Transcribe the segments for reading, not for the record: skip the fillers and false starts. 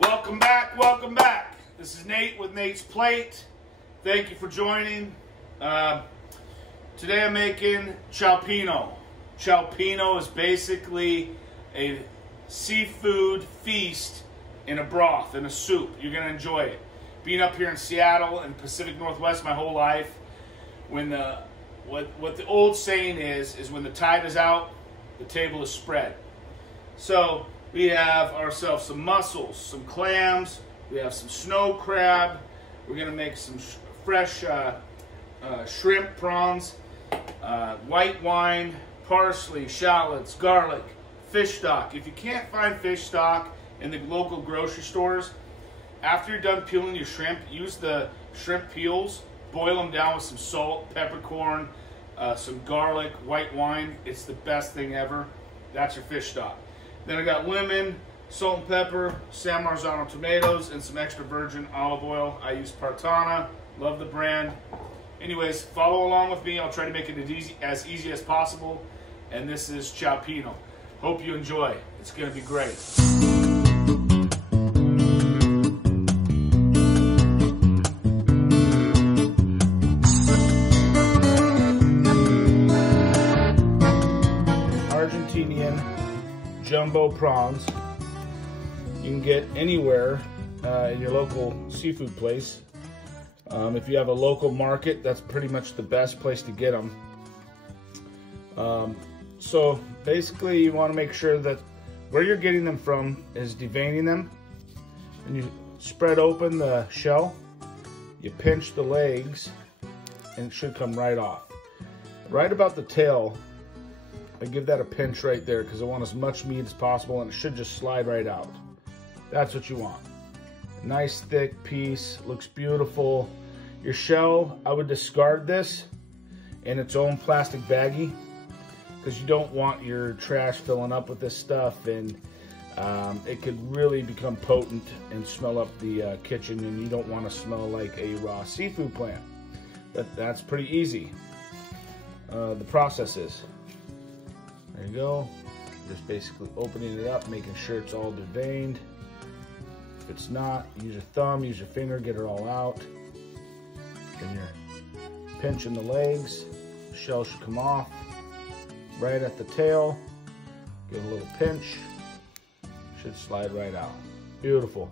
Welcome back, welcome back. This is Nate with Nate's Plate. Thank you for joining. Today I'm making Cioppino. Cioppino is basically a seafood feast in a broth, in a soup. You're going to enjoy it. Being up here in Seattle and Pacific Northwest my whole life, when what the old saying is when the tide is out, the table is spread. So we have ourselves some mussels, some clams, we have some snow crab, we're going to make some fresh shrimp, prawns, white wine, parsley, shallots, garlic, fish stock. If you can't find fish stock in the local grocery stores, after you're done peeling your shrimp, use the shrimp peels, boil them down with some salt, peppercorn, some garlic, white wine. It's the best thing ever. That's your fish stock. Then I got lemon, salt and pepper, San Marzano tomatoes, and some extra virgin olive oil. I use Partana. Love the brand. Anyways, follow along with me. I'll try to make it as easy as possible. And this is Cioppino. Hope you enjoy. It's going to be great. Argentinian jumbo prawns you can get anywhere in your local seafood place. If you have a local market, that's pretty much the best place to get them. So basically you want to make sure that where you're getting them from is deveining them, and you spread open the shell, you pinch the legs, and it should come right off. Right about the tail, I give that a pinch right there because I want as much meat as possible, and it should just slide right out. That's what you want. Nice thick piece, looks beautiful. Your shell, I would discard this in its own plastic baggie because you don't want your trash filling up with this stuff, and it could really become potent and smell up the kitchen, and you don't want to smell like a raw seafood plant. But that's pretty easy. The process is, there you go. Just basically opening it up, making sure it's all deveined. If it's not, use your thumb, use your finger, get it all out. Then you're pinching the legs. The shell should come off. Right at the tail, give a little pinch. Should slide right out. Beautiful.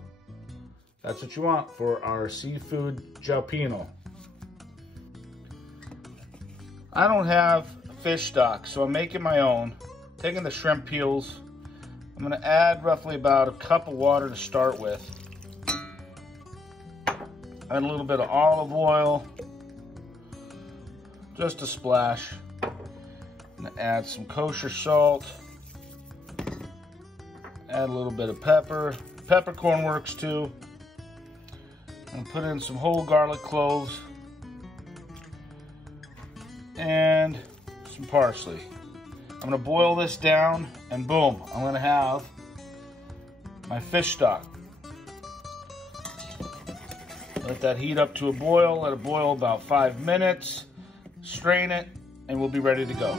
That's what you want for our seafood Cioppino. I don't have fish stock, so I'm making my own. Taking the shrimp peels, I'm going to add roughly about a cup of water to start with. Add a little bit of olive oil, just a splash. I'm going to add some kosher salt, add a little bit of pepper. Peppercorn works too. I'm going to put in some whole garlic cloves and some parsley. I'm going to boil this down, and boom, I'm going to have my fish stock. Let that heat up to a boil. Let it boil about 5 minutes. Strain it, and we'll be ready to go.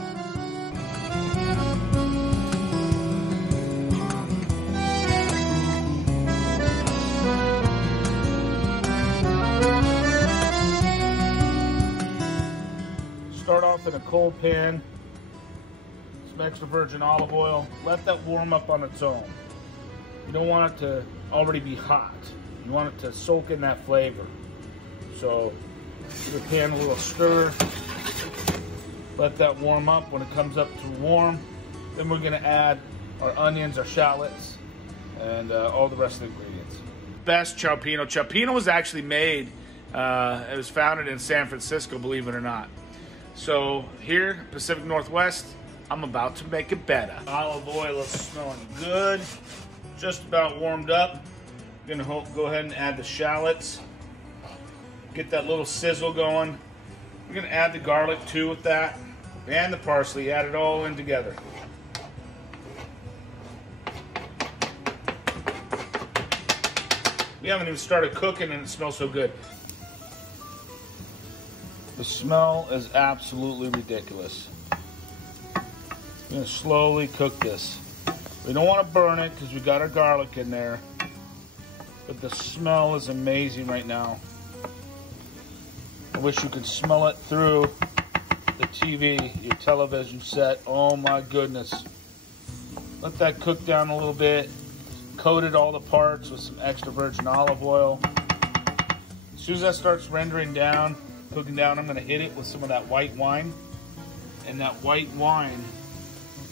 Start off in a cold pan. Some extra virgin olive oil. Let that warm up on its own. You don't want it to already be hot. You want it to soak in that flavor. So give the pan a little stir. Let that warm up. When it comes up to warm, then we're going to add our onions, our shallots, and all the rest of the ingredients. Best Cioppino. Cioppino was actually made, it was founded in San Francisco, believe it or not. So here, Pacific Northwest, I'm about to make it better. Olive oil is smelling good. Just about warmed up. I'm gonna go ahead and add the shallots. Get that little sizzle going. We're gonna add the garlic too with that, and the parsley. Add it all in together. We haven't even started cooking and it smells so good. The smell is absolutely ridiculous. I'm going to slowly cook this. We don't want to burn it because we got our garlic in there. but the smell is amazing right now. I wish you could smell it through the TV, your television set. Oh my goodness. Let that cook down a little bit. Coated all the parts with some extra virgin olive oil. As soon as that starts rendering down, cooking down, I'm gonna hit it with some of that white wine. And that white wine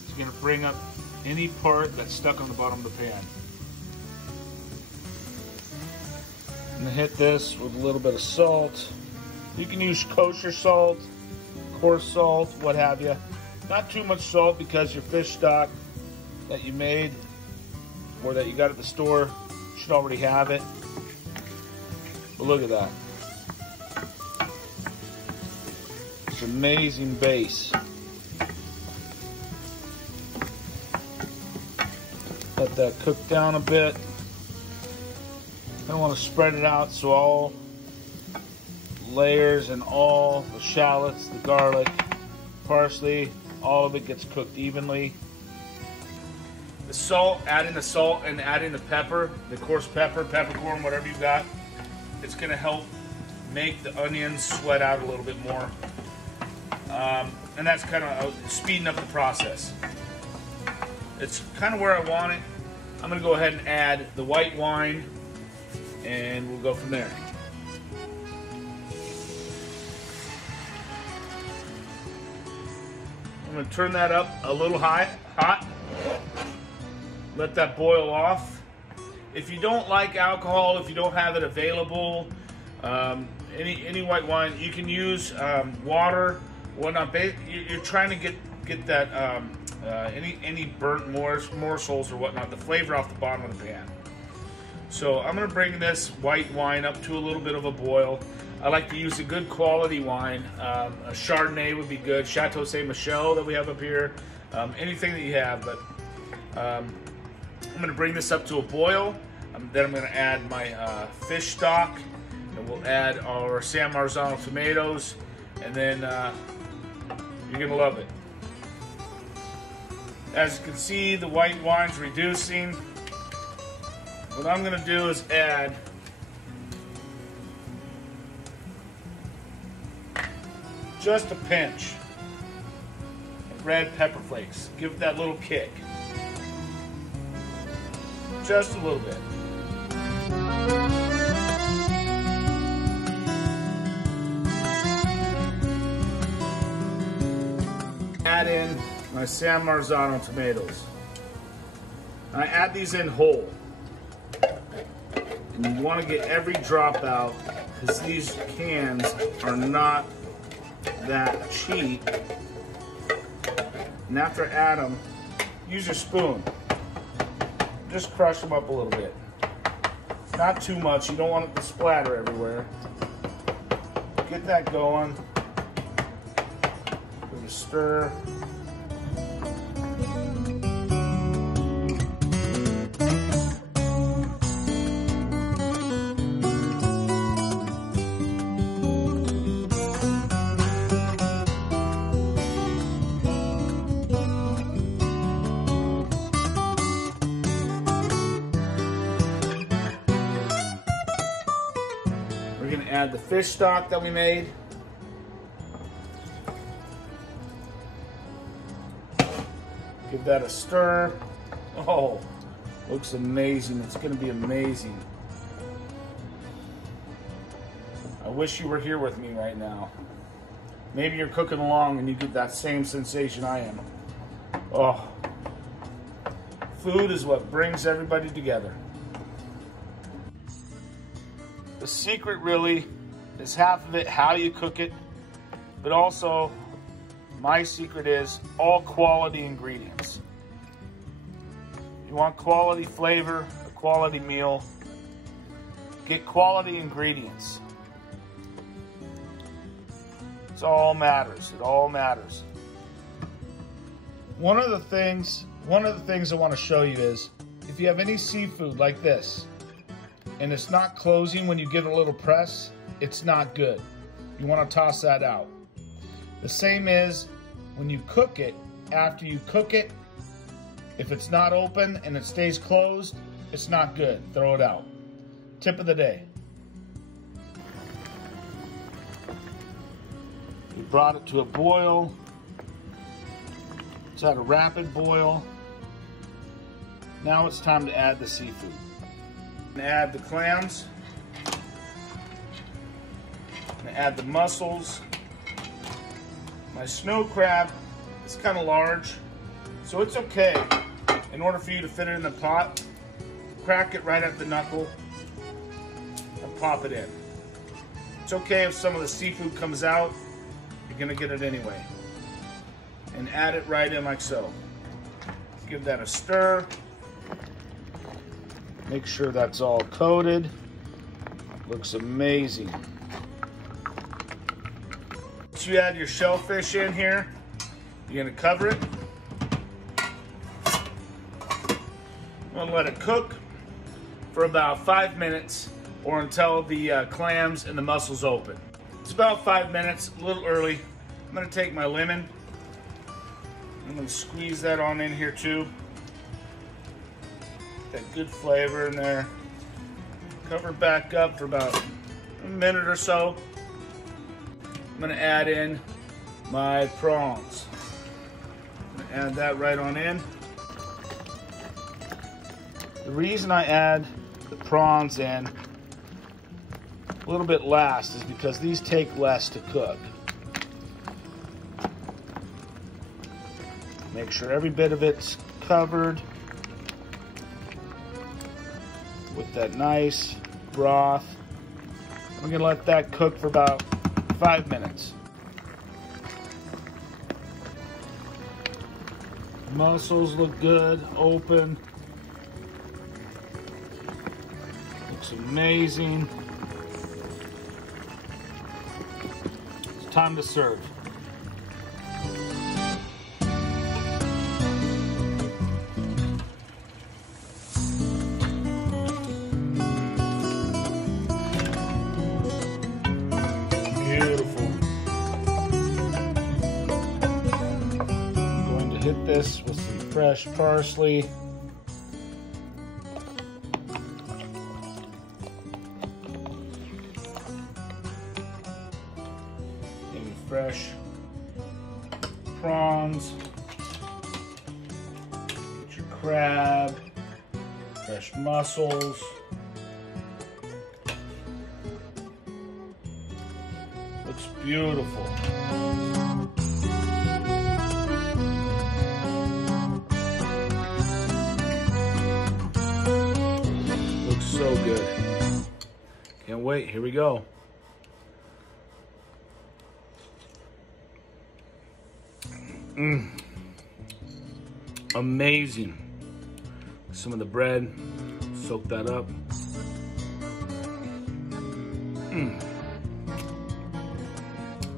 is gonna bring up any part that's stuck on the bottom of the pan. I'm gonna hit this with a little bit of salt. You can use kosher salt, coarse salt, what have you. Not too much salt because your fish stock that you made or that you got at the store should already have it. But look at that. It's an amazing base. Let that cook down a bit. I don't want to spread it out so all layers and all the shallots, the garlic, parsley, all of it gets cooked evenly. The salt, adding the salt and adding the pepper, the coarse pepper, peppercorn, whatever you got, it's going to help make the onions sweat out a little bit more. And that's kind of speeding up the process. It's kind of where I want it. I'm going to go ahead and add the white wine and we'll go from there. I'm going to turn that up a little hot. Let that boil off. If you don't like alcohol, if you don't have it available, any white wine, you can use water, whatnot. You're trying to get that any burnt morsels or whatnot, the flavor off the bottom of the pan. So I'm going to bring this white wine up to a little bit of a boil. I like to use a good quality wine. A Chardonnay would be good. Chateau Ste. Michelle that we have up here. Anything that you have, but I'm going to bring this up to a boil. Then I'm going to add my fish stock, and we'll add our San Marzano tomatoes, and then you're going to love it. As you can see, the white wine's reducing. What I'm going to do is add just a pinch of red pepper flakes. Give it that little kick. Just a little bit. Add in my San Marzano tomatoes. I add these in whole. And you want to get every drop out because these cans are not that cheap. And after I add them, use your spoon. Just crush them up a little bit. Not too much. You don't want it to splatter everywhere. Get that going. Give it a stir. We're going to add the fish stock that we made. Give that a stir. Oh, looks amazing. It's going to be amazing. I wish you were here with me right now. Maybe you're cooking along and you get that same sensation I am. Oh, food is what brings everybody together. The secret really is half of it how you cook it, but also my secret is all quality ingredients. You want quality flavor, a quality meal, get quality ingredients. It all matters. It all matters. One of the things I want to show you is if you have any seafood like this and it's not closing when you give it a little press, it's not good. You want to toss that out. The same is when you cook it, after you cook it, if it's not open and it stays closed, it's not good. Throw it out. Tip of the day. We brought it to a boil. It's at a rapid boil. Now it's time to add the seafood. And add the clams. And add the mussels. My snow crab is kind of large, so it's okay. In order for you to fit it in the pot, crack it right at the knuckle and pop it in. It's okay if some of the seafood comes out, you're gonna get it anyway. And add it right in like so. Give that a stir. Make sure that's all coated. Looks amazing. Once you add your shellfish in here, you're gonna cover it. I'm gonna let it cook for about 5 minutes or until the clams and the mussels open. It's about 5 minutes, a little early. I'm gonna take my lemon. I'm gonna squeeze that on in here too. That good flavor in there. Cover it back up for about a minute or so. I'm gonna add in my prawns. I'm gonna add that right on in. The reason I add the prawns in a little bit last is because these take less to cook. Make sure every bit of it's covered with that nice broth. We're gonna let that cook for about 5 minutes. Mussels look good, open. Looks amazing. It's time to serve. Beautiful. I'm going to hit this with some fresh parsley. Maybe fresh prawns. Get your crab, fresh mussels. Looks beautiful. Looks so good. Can't wait. Here we go. Amazing. Some of the bread. Soak that up.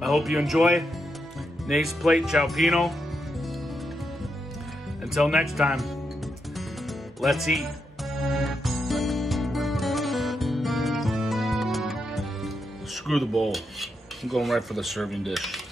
I hope you enjoy N8’s Plate Cioppino. Until next time, let's eat. Screw the bowl. I'm going right for the serving dish.